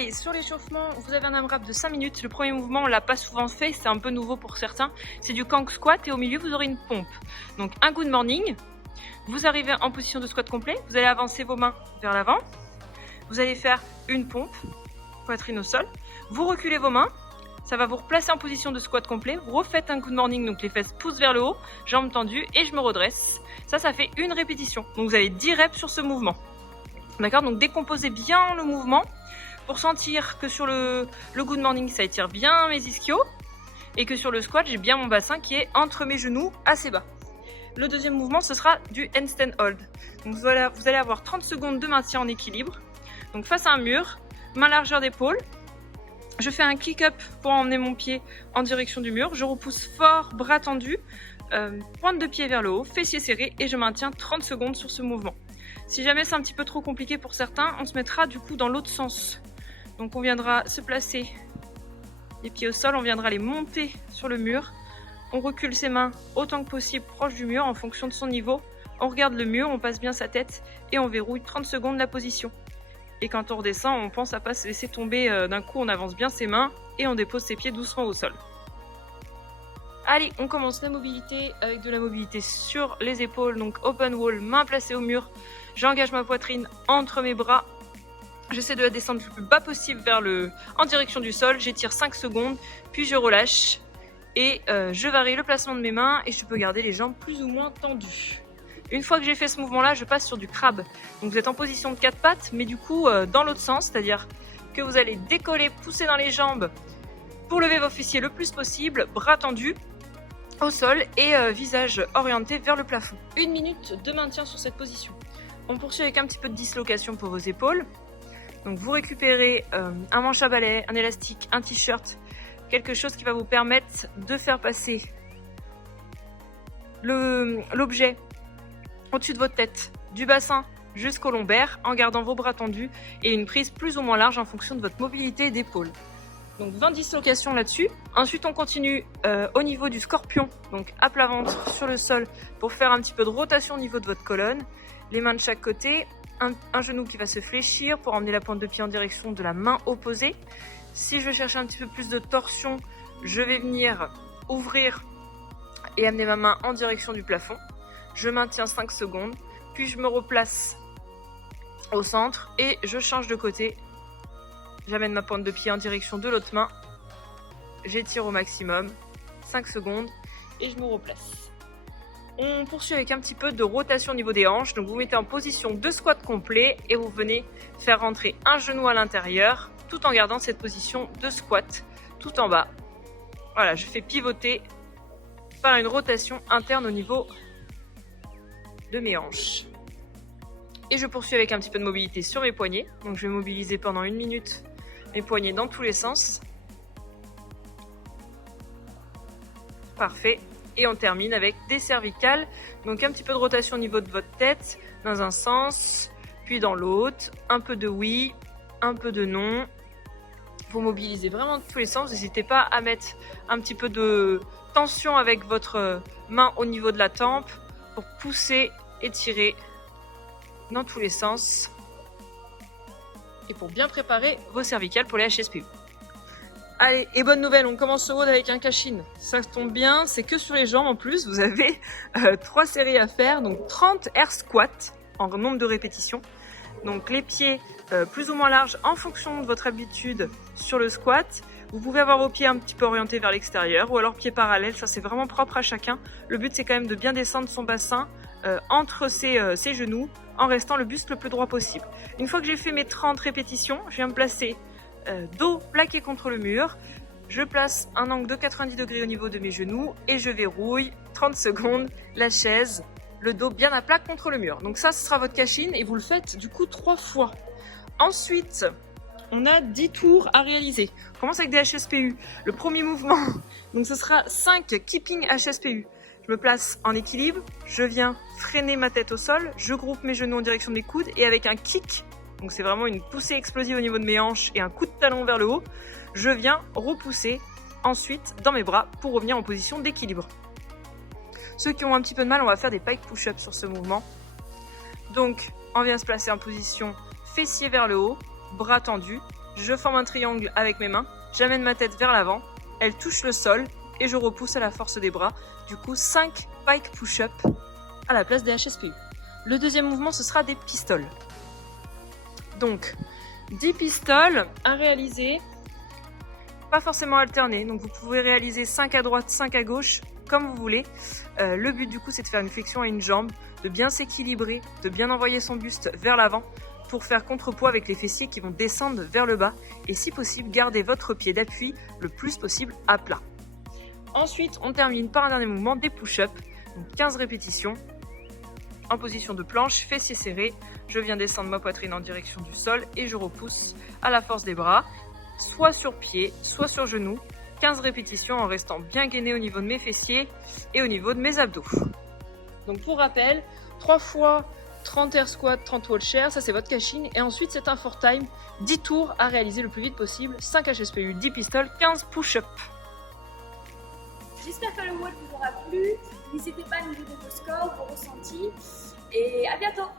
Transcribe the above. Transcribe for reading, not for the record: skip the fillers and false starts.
Allez, sur l'échauffement, vous avez un AMRAP de 5 minutes. Le premier mouvement, on l'a pas souvent fait, c'est un peu nouveau pour certains. C'est du Kang Squat et au milieu, vous aurez une pompe. Donc un good morning. Vous arrivez en position de squat complet. Vous allez avancer vos mains vers l'avant. Vous allez faire une pompe, poitrine au sol. Vous reculez vos mains. Ça va vous replacer en position de squat complet. Vous refaites un good morning, donc les fesses poussent vers le haut, jambes tendues et je me redresse. Ça fait une répétition. Donc vous avez 10 reps sur ce mouvement. D'accord? Donc décomposez bien le mouvement pour sentir que sur le good morning, ça étire bien mes ischios et que sur le squat, j'ai bien mon bassin qui est entre mes genoux assez bas. Le deuxième mouvement, ce sera du handstand hold. Donc voilà, vous allez avoir 30 secondes de maintien en équilibre. Donc face à un mur, main largeur d'épaule. Je fais un kick-up pour emmener mon pied en direction du mur. Je repousse fort, bras tendus, pointe de pied vers le haut, fessiers serrés et je maintiens 30 secondes sur ce mouvement. Si jamais c'est un petit peu trop compliqué pour certains, on se mettra du coup dans l'autre sens. Donc on viendra se placer les pieds au sol, on viendra les monter sur le mur. On recule ses mains autant que possible proche du mur en fonction de son niveau. On regarde le mur, on passe bien sa tête et on verrouille 30 secondes la position. Et quand on redescend, on pense à pas se laisser tomber d'un coup, on avance bien ses mains et on dépose ses pieds doucement au sol. Allez, on commence la mobilité avec de la mobilité sur les épaules, donc open wall, main placée au mur. J'engage ma poitrine entre mes bras. J'essaie de la descendre le plus bas possible en direction du sol. J'étire 5 secondes, puis je relâche. Et je varie le placement de mes mains et je peux garder les jambes plus ou moins tendues. Une fois que j'ai fait ce mouvement-là, je passe sur du crabe. Donc vous êtes en position de 4 pattes, mais du coup dans l'autre sens, c'est-à-dire que vous allez décoller, pousser dans les jambes pour lever vos fessiers le plus possible, bras tendus au sol et visage orienté vers le plafond. 1 minute de maintien sur cette position. On poursuit avec un petit peu de dislocation pour vos épaules. Donc vous récupérez un manche à balai, un élastique, un t-shirt, quelque chose qui va vous permettre de faire passer l'objet au-dessus de votre tête, du bassin jusqu'au lombaire, en gardant vos bras tendus et une prise plus ou moins large en fonction de votre mobilité d'épaule. Donc 20 dislocations là-dessus. Ensuite on continue au niveau du scorpion, donc à plat ventre sur le sol pour faire un petit peu de rotation au niveau de votre colonne. Les mains de chaque côté, un genou qui va se fléchir pour emmener la pointe de pied en direction de la main opposée. Si je veux chercher un petit peu plus de torsion, je vais venir ouvrir et amener ma main en direction du plafond. Je maintiens 5 secondes, puis je me replace au centre et je change de côté. J'amène ma pointe de pied en direction de l'autre main. J'étire au maximum, 5 secondes et je me replace. On poursuit avec un petit peu de rotation au niveau des hanches. Donc vous mettez en position de squat complet et vous venez faire rentrer un genou à l'intérieur tout en gardant cette position de squat tout en bas. Voilà, je fais pivoter par une rotation interne au niveau de mes hanches. Et je poursuis avec un petit peu de mobilité sur mes poignets. Donc je vais mobiliser pendant 1 minute mes poignets dans tous les sens. Parfait. Et on termine avec des cervicales. Donc un petit peu de rotation au niveau de votre tête dans un sens, puis dans l'autre. Un peu de oui, un peu de non. Vous mobilisez vraiment de tous les sens. N'hésitez pas à mettre un petit peu de tension avec votre main au niveau de la tempe pour pousser et tirer dans tous les sens. Et pour bien préparer vos cervicales pour les HSPU. Allez, et bonne nouvelle, on commence ce WOD avec un Kashin. Ça tombe bien, c'est que sur les jambes en plus. Vous avez 3 séries à faire, donc 30 air squats en nombre de répétitions. Donc les pieds plus ou moins larges en fonction de votre habitude sur le squat. Vous pouvez avoir vos pieds un petit peu orientés vers l'extérieur ou alors pieds parallèles, ça c'est vraiment propre à chacun. Le but c'est quand même de bien descendre son bassin entre ses genoux en restant le buste le plus droit possible. Une fois que j'ai fait mes 30 répétitions, je viens me placer dos plaqué contre le mur. Je place un angle de 90 degrés au niveau de mes genoux et je verrouille 30 secondes la chaise, le dos bien à plat contre le mur. Donc ça, ce sera votre Kashin et vous le faites du coup 3 fois. Ensuite, on a 10 tours à réaliser. On commence avec des HSPU. Le premier mouvement, donc ce sera 5 keeping HSPU. Je me place en équilibre, je viens freiner ma tête au sol, je groupe mes genoux en direction des coudes et avec un kick, donc c'est vraiment une poussée explosive au niveau de mes hanches et un coup de talon vers le haut, je viens repousser ensuite dans mes bras pour revenir en position d'équilibre. Ceux qui ont un petit peu de mal, on va faire des pike push-ups sur ce mouvement. Donc on vient se placer en position fessier vers le haut, bras tendus, je forme un triangle avec mes mains, j'amène ma tête vers l'avant, elle touche le sol et je repousse à la force des bras. Du coup, 5 pike push-up à la place des HSPU. Le deuxième mouvement, ce sera des pistoles. Donc, 10 pistoles à réaliser, pas forcément alterner. Donc, vous pouvez réaliser 5 à droite, 5 à gauche, comme vous voulez. Le but, du coup, c'est de faire une flexion à une jambe, de bien s'équilibrer, de bien envoyer son buste vers l'avant pour faire contrepoids avec les fessiers qui vont descendre vers le bas. Et si possible, gardez votre pied d'appui le plus possible à plat. Ensuite, on termine par un dernier mouvement, des push-ups. Donc 15 répétitions en position de planche, fessiers serrés. Je viens descendre ma poitrine en direction du sol et je repousse à la force des bras, soit sur pied, soit sur genou. 15 répétitions en restant bien gainé au niveau de mes fessiers et au niveau de mes abdos. Donc pour rappel, 3 fois 30 air squat, 30 wall chair, ça c'est votre caching. Et ensuite c'est un 4 time, 10 tours à réaliser le plus vite possible, 5 HSPU, 10 pistoles, 15 push-ups. J'espère que le WOD vous aura plu. N'hésitez pas à nous donner vos scores, vos ressentis. Et à bientôt!